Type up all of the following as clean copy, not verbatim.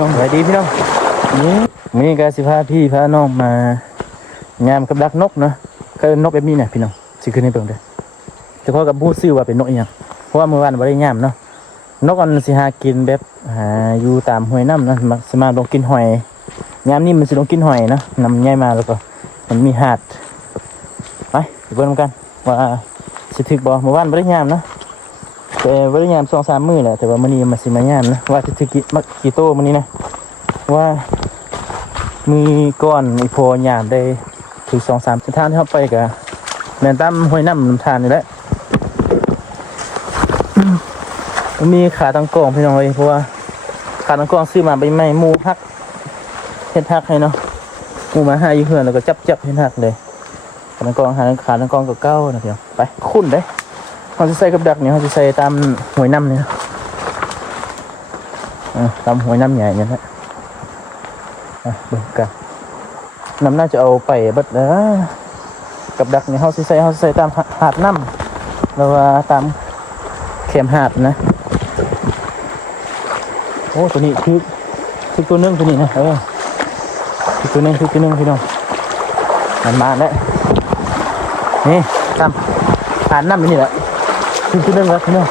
น้องสวัสดีพี่น้องนี่มีกาสิพาพี่พาน้องมางามกับดักนกเนาะก็นกแบบนี้เนี่ยพี่น้องสิขึ้นให้เบิ่งเด้อแต่พอกับผู้ซื้อว่าเป็นนกอีหยังเพราะว่าเมื่อวานบ่ได้งามเนาะนกอันสิหากินแบบหาอยู่ตามห้วยน้ำเนาะมักสิมาลงกินหอยยามนี้มันสิลงกินหอยเนาะนำใหญ่มาแล้วก็มันมีหาดไปเบิ่งกันว่าสิถึกบ่เมื่อวานบ่ได้งามเนาะแต่บ่ได้งาม 2-3 มื้อแหละแต่ว่ามื้อนี้มันสิมางามนะว่าสิถึกกี่โตมื้อนี้นะว่ามีก้อนอีโพยามได้ถึง 2-3 เส้นทางที่เฮาไปก็แม่นตามห้วยน้ำลำธารนี่แหละมีขาตั้งกล้องพี่น้องเอ้ยเพราะว่าขาตั้งกล้องซื้อมาใบไม้หมู่ฮักเฮ็ดฮักให้เนาะหมู่มาหาอยู่เฮือนแล้วก็จับเฮ็ดฮักเลยขาตั้งกล้องขาตั้งกล้องเก่าๆนะพี่น้องไปคุ้นเด้เฮาสิใส่กับดักเนี่ยเฮาสิใส่ตามห้วยน้ำนี่ตามห้วยน้ำใหญ่นี่แหละเบิ่งกันน้ำน่าจะเอาไปเบิดกับดักเนี่ยเฮาสิใส่ตามหาดน้ำแล้วว่าตามเข็มหาดนะโอ้ตัวนี้คือตัวนึงตัวนี้นะคือตัวนึงพี่น้องมันมาแล้วนี่ตามหาดน้ำนี่แหละคือตัวนึงแล้วพี่น้อง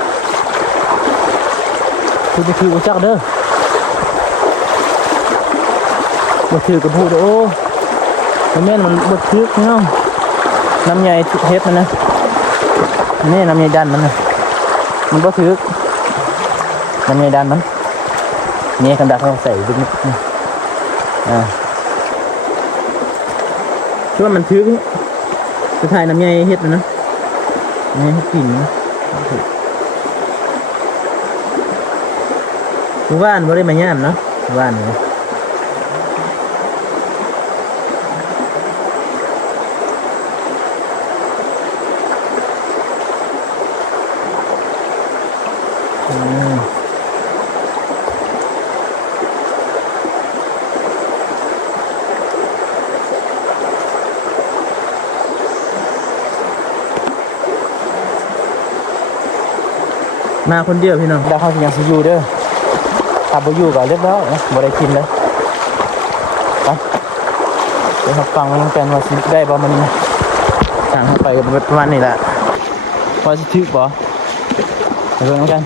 คืออุจักเด้อบ่ถือกระพูดโอ้แม่นมันบ่ถือพี่น้องน้ำใหญ่เฮ็ดมันนะนี่น้ำใหญ่ดันมันนะมันบ่ถือน้ำใหญ่ดันมันนี่คำดักเขาใส่ดึกนิดช่วยมันถือจะถ่ายน้ำใหญ่เฮ็ดมันนะนี่ให้กินนะว่านบ่ได้มาย่ามเนาะว่านนี่มาคนเดียวพี่น้องแล้วเขายังสิอยู่เด้อถ้าบ่อยู่ก็เรียบร้อยนะบ่ได้กินเลยไปเดี๋ยวเราฟังมันกันว่าสิได้บ่มันทางเข้าไปก็ประมาณนี้แหละพอสิถึกบ่ไปเบิ่งกัน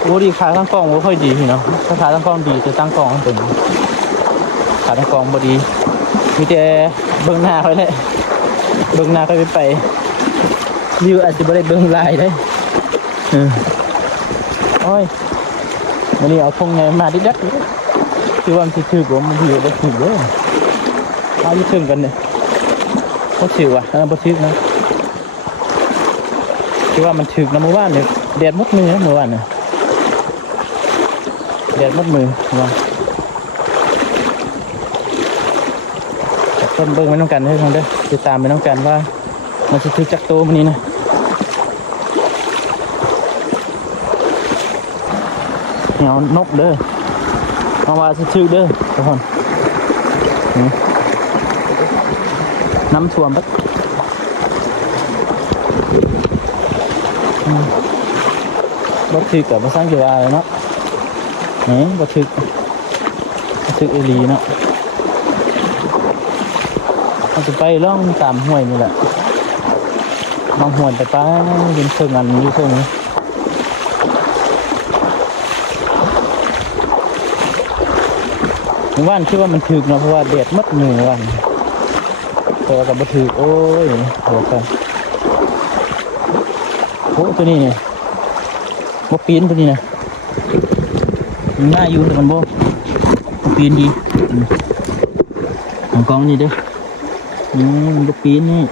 โอ้ดีขาตั้งกล้องบ่ค่อยดีพี่น้องถ้าขาตั้งกล้องดีจะตั้งกล้องเป็นขาตั้งกล้องบ่ดีมีแต่เบิ่งหน้าค่อยแหละเบิ่งหน้าค่อยไปวิวอาจจะบ่ได้เบิ่งลายได้โอ้ยวันนี้เอาทงไงมาดิดักคือว่ามันถือผมมันถือได้ถือเด้อมาที่ถึงกันเนี่ยก็ถือว่ะบ่ถือนะคือว่ามันถือนะเมื่อวานเนี่ยแดดมุดมือนะเมื่อวานเนี่ยแดดมุดมือว่าต้นเบิ้งไม่ต้องกันให้ทางเด้อติดตามไม่ต้องกันว่ามันจะถือจักโตมันนี้นะเหนียวนกเด้อเอามาชื่อเด้อทุกคนน้ำท่วมปั๊บบัดทึกกับมาสร้างเกี่ยวอะไรเนาะนี่บัดทึกเอลีเนาะมันจะไปล่องตามห้วยนี่แหละมองห้วยไปป้ายินเชิงอันอยู่เชิงนี้ว่านคิดว่ามันถึกเนาะเพราะว่าเด็ดมัดมือวันตัวกับบัถึกโอ้ยหัวกันโอ้ตัวนี้เนี่ยบปีนตัวนี้นะง่ายอยู่แต่มันบปีนดีของกองนี่เด้อมันบปีนนี่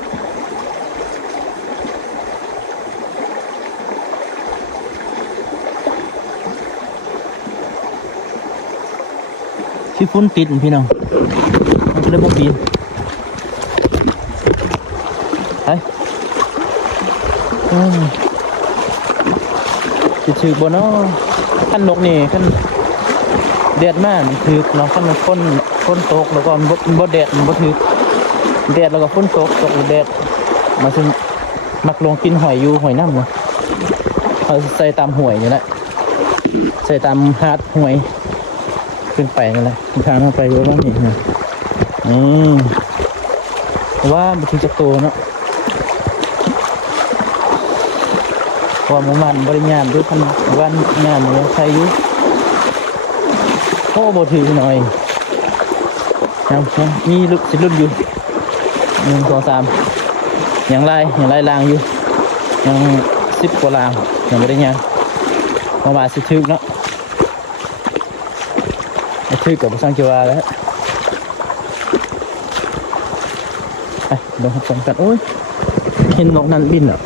ที่ฟุ้นติดพี่น้องมันจะได้บุกปีนไปจะถือบนเนาะขั้นนกนี่ขั้นแดดมากถือเนาะขั้นมันฝนตกแล้วก็บดแดดมันบดถือแดดแล้วก็ฝนตกแดดมาซึ่งมักลงกินหอยอยู่หอยน้ำเนาะเอาใส่ตามหวยนี่แหละใส่ตามหาดหวย ขึ้นไปนั่นแหละทางเข้าไปว่าบ้างนี่นะอืมว่าบุตรจักรโตเนาะว่ามันบริญญาณด้วยพันวันงานเนี่ยใครยุ่โอ้บถือหน่อยยังมีรุ่นอยู่1 2 3ยังไล่ลางอยู่ยัง10 กว่าลางยังไม่ได้ยังมาสิทึกเนาะทึกกับสังเกตว่าแล้วไปลงสองกันโอ้ยเห็นนกนั่นบินอ่ะ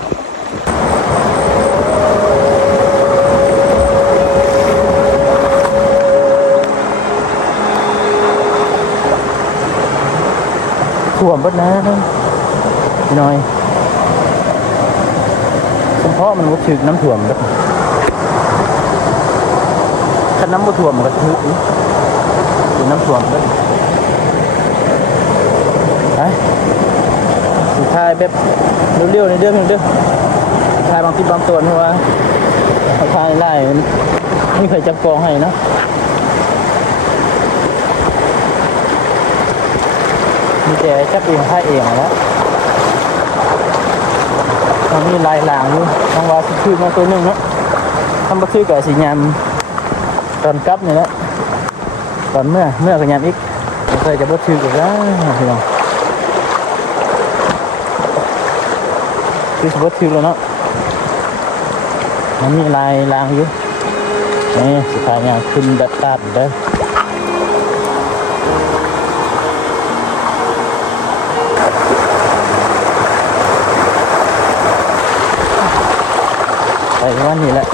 ถ่วมบดนะพี่น้อยเพราะมันถึกน้ำถ่วมแล้วถ้าน้ำบ่ถ่วมก็ถึกถึงน้ำถ่วมเลยไปสุดท้ายแบบเร็วๆในเดือนนึงเด้อท้ายบางทีบางตัวเพราะว่าท้ายไล่ไม่เคยจับกองให้เนาะมีแต่จับเองท้ายเองแล้วตอนนี้ลายหลางอยู่ทางว่าคือมาตัวนึงเนาะทำบักคือกับสียามตอนกลับนี่แหละตอนเมื่อกับยามอีกไม่เคยจะบักคือกับแล้วพี่น้องคือบักคือแล้วเนาะมันมีลายหลางอยู่นี่สุดท้ายเนี่ยขึ้นดัดตัดเด้อไปวันนี้แหละ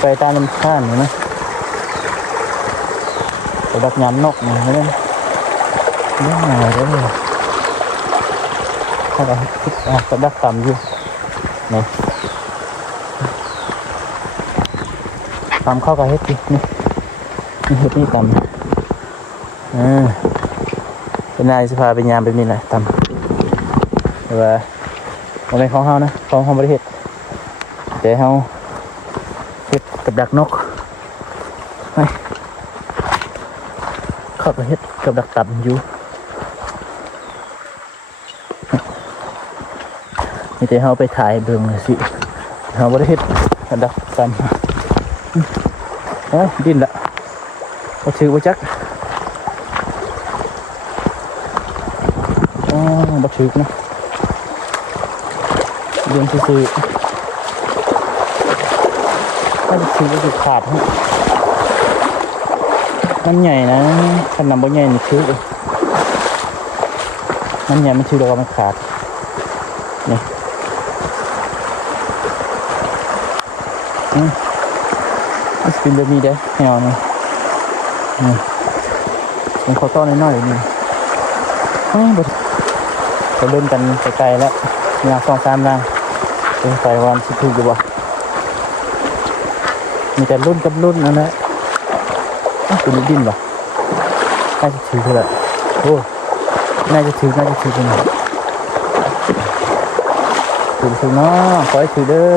ไปตามลำธารเห็นไหมไปดักยำนกนี่เห็นไหมนี่ไงเด้อถ้าเราก็ดักต่ำอยู่นี่ต่ำเข้ากับเฮ็ดดินี่เฮ็ดนี่ต่ำเป็นนายสภาเป็นยามเป็นนี่แหละต่ำแต่ว่ามันเป็นของเฮานะของบริเฮ็ดแต่เฮาเฮ็ดกับดักนกไปเข้าไปเฮ็ดกับดักตับอยู่นี่แต่เฮาไปถ่ายเบิ่งสิเฮาบริเฮ็ดกับดักตับโอ้ยดิ้นละบ่ถือบ่จักบ่ถือนะเดินซื้อถ้าจะถือก็จะขาดมันใหญ่นะขนาดบ่ใหญ่นี่ถือเลยมันใหญ่มันถือแล้วก็มันขาดนี่มันเป็นแบบนี้ได้แนวนี้ผมขอต้อนน้อยๆนี่จะเล่นกันไกลๆแล้วงาน2-3 นางเป็นไฟวันสิถูกอยู่บ่มีแต่รุ่นกับรุ่นนั่นแหละเป็นดินบ่น่าจะถือเถอะโอ้น่าจะถือกันถือเนาะขอให้ถือเด้อ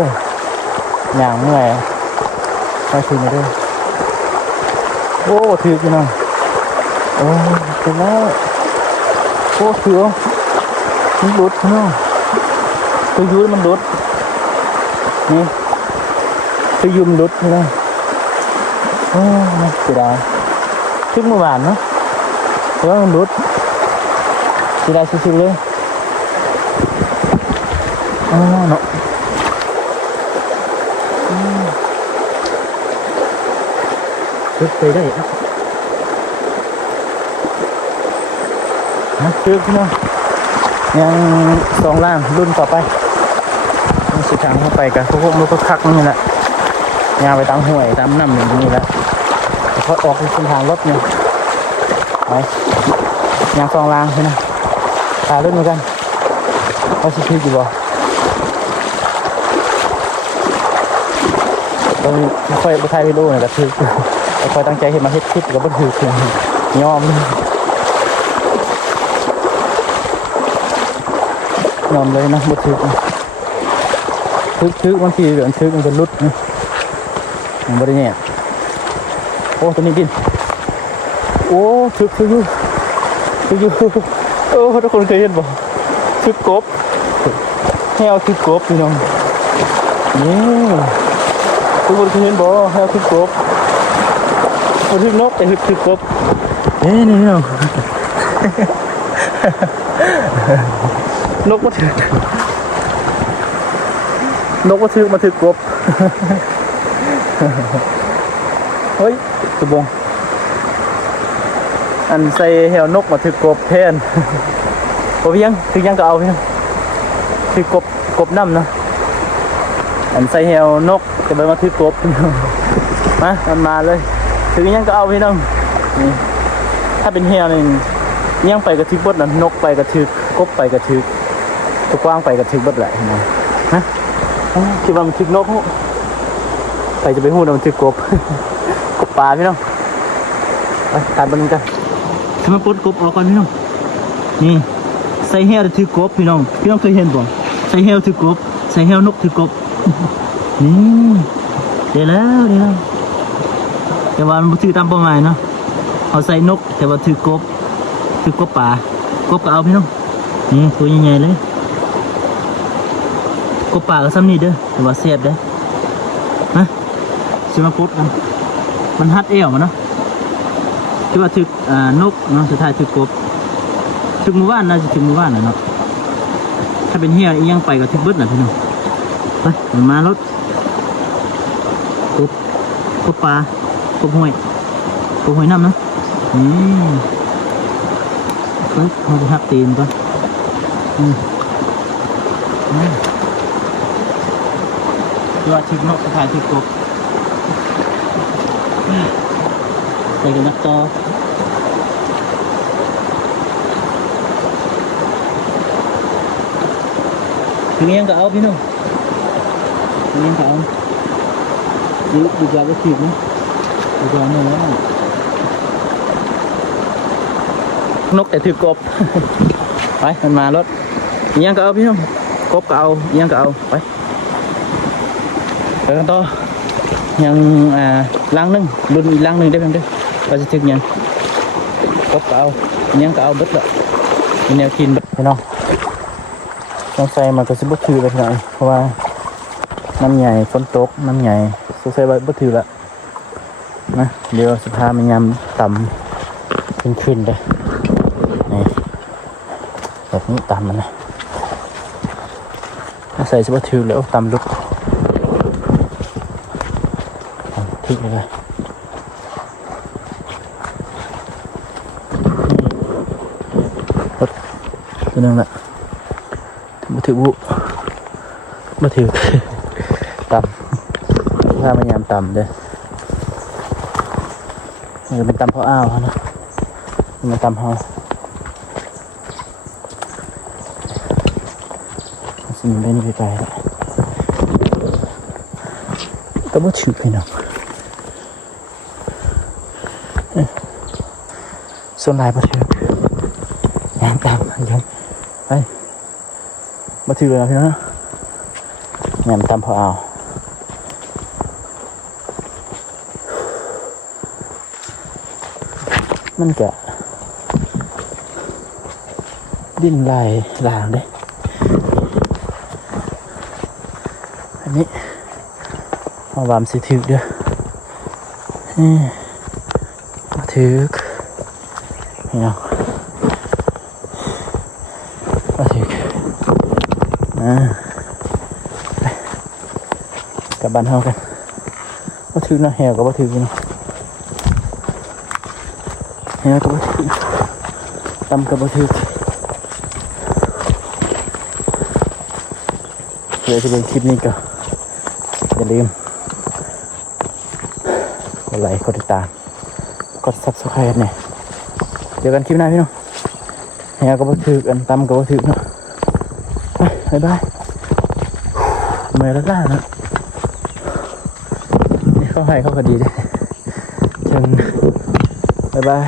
อย่างเมื่อไหร่ขอให้ถือมาเด้อโอ้ถือกันเนาะโอ้ถือแล้วโอ้ถือมันหลุดเนาะตัวยูมันหลุดนี่ตัวยูมันหลุดเลยโอ้เสียดายขึ้นเมื่อวานเนาะเพราะว่ามันหลุดเสียดายสุดๆเลยเนาะหลุดไปได้นะตึกเนาะยัง2 ล่างรุ่นต่อไปมันสุดทางเข้าไปกับพวกมันก็คักนี่แหละยาวไปตามห้วยตามน้ำอย่างนี้แหละเพราะออกเส้นทางรถเนี่ยไปยาง2 ล่างใช่ไหมขารุ่นเหมือนกันเขาชิดอยู่บ่ต้องค่อยไปถ่ายวิดีโอหน่อยกับถือค่อยตั้งใจเห็นมาเฮ็ดคลิปกับบันทึกยอมเลยนะบดทึกบางทีเหลืองทึกมันจะลุดนะมันบริเนี่ย โอ้ตัวนี้ดินโอ้ถึกอยู่โอ้ทุกคนเคยเห็นบ่ถึกกบให้เอาถึกกบพี่น้องนี่ทุกคนเคยเห็นบ่ให้เอาถึกกบบ่ถึกนกแต่ถึกกบนี่พี่น้องนกมาถึกมาถึกกบเฮ้ยตัวบงอันใส่แหวนกมาถึกกบแทนโอ้เพียงถึกยังก็เอาเพียงถึกกบน้ำเนาะอันใส่แหวนกจะไปมาถึกกบมามันมาเลยถึกยังก็เอาพี่น้องนี่ถ้าเป็นแหวนี่ยังไปกระทึกบดนะนกไปกระทึกกบไปกระทึกตัวกว้างไปกระทึกบดแหละนะฮะคิดว่ามันทึกนกใครจะไปหู้นะมันทึกกบปลาพี่น้องไปตัดมันกันทำมาปลดกบออกก่อนพี่น้องนี่ใส่แหวทึกกบพี่น้องเคยเห็นบ่ใส่แหวทึกกบใส่แหวนกทึกกบนี่เดี๋ยวแล้วแต่ว่ามันถือตามเป้าหมายเนาะเอาใส่นกแต่ว่าถือกบป่ากบก็เอาพี่น้องนี่ตัวใหญ่ๆเลยกบป่าก็ซ้ำนี่เด้อแต่ว่าเสียบเด้อฮะชิมาปุ๊ดกันมันฮัดเอวมันเนาะที่ว่าถือนกเนาะสุดท้ายถือกบถือมือว่านน่าจะถือมือว่านเนาะถ้าเป็นเหี้ยอียังไปก็ถือบึ้ดน่ะพี่น้องไปมารถกบป่ากบห้วยน้ำนะเราจะหักตีนก่อนตัวชิบนกสะพายชิบกบใส่กันนักต่อถึงยังก็เอาพี่น้องถึงยังก็เอาดูจากก็ถีบนะดูจากนี่แล้วนกแต่ถือกบไปมันมารถยังก็เอาพี่น้องกบก็เอายังก็เอาไปกันต่อยังล้างนึงรุ่นอีล้างนึงได้เพียงเด้อเราจะถึงยังกบก็เอายังก็เอาบึ้ดละมีแนวกินพี่น้องต้องใส่มันก็จะบึ้ดถือไปหน่อยเพราะว่าน้ำใหญ่ฝนตกน้ำใหญ่ใส่บึ้ดถือละนะเดี๋ยวสภาพมันยำต่ำขึ้นเลยนี่แบบนี้ต่ำมันนะใส่สบัดถือแล้วต่ำลุกทิ้งเลยรถตัวนึงละบัดถือต่ำถ้ามันยำต่ำเลยมันเป็นต่ำเพราะอ้าวนะมันต่ำเขาสิ่งนี้ไปไกลแล้วก็ไม่ถือไปหนักส่วนลายมาถืองานตามยังไปมาถือแล้วพี่น้องงานตามพอเอามันจะดิ้นลายลางเลยอันนี้เอาวามสิถือเด้อมาถือนี่เนาะมาถือกลับบ้านเฮากันมาถือนะแหวกับมาถือกันแหวกับมาถือตำกับมาถือเดี๋ยวจะเป็นคลิปนี้ก็อย่าลืมกดไลค์กดติดตามกด Subscribe เนี่ยเจอกันคลิปหน้าพี่น้องแหวกับมาถือกันตำกับมาถือเนาะบ๊ายบายเมื่อยแล้วล่านะนี่เข้าให้เข้าคดีเลยจนบ๊ายบาย